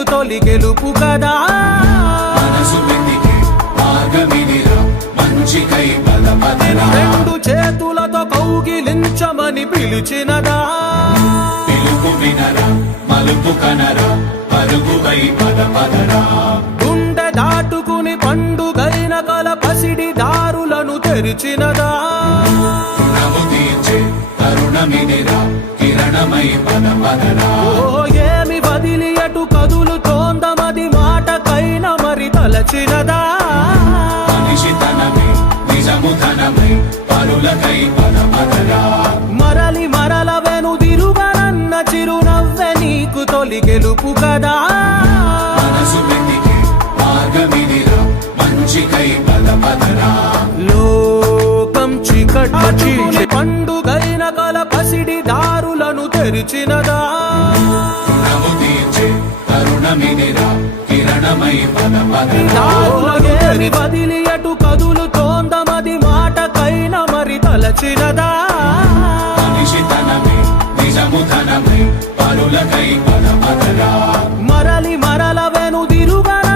నీకు తొలి గెలుపు కదా. రెండు చేతులతో కౌగిలించమని పిలిచినదా. పిలుపు వినరా మలుపు కనరా పరుగువై పద పదరా గుండె దాటుకుని పండుగైన కల పసిడి దారులను తెరిచినదా. తీర్చే కరుణమిదిరా కిరణమై పద పదరా నిజము పరులకై పదరా. మరలి మరల వెనుదిరుగనన్న చిరునవ్వె నీకు తొలి గెలుపు కదా. మనసు వెతికే మార్గమిదిరా మంచికై పద పదరా. లోకం చీకటి పండుగైన కల పసిడి దారులను తెరిచినదా? రుణము వదిలి అటు కదులుతోందమది మాటకైన మరి తలచినదా? మనిషితనమే నిజము ధనమై పరులకై పద పదరా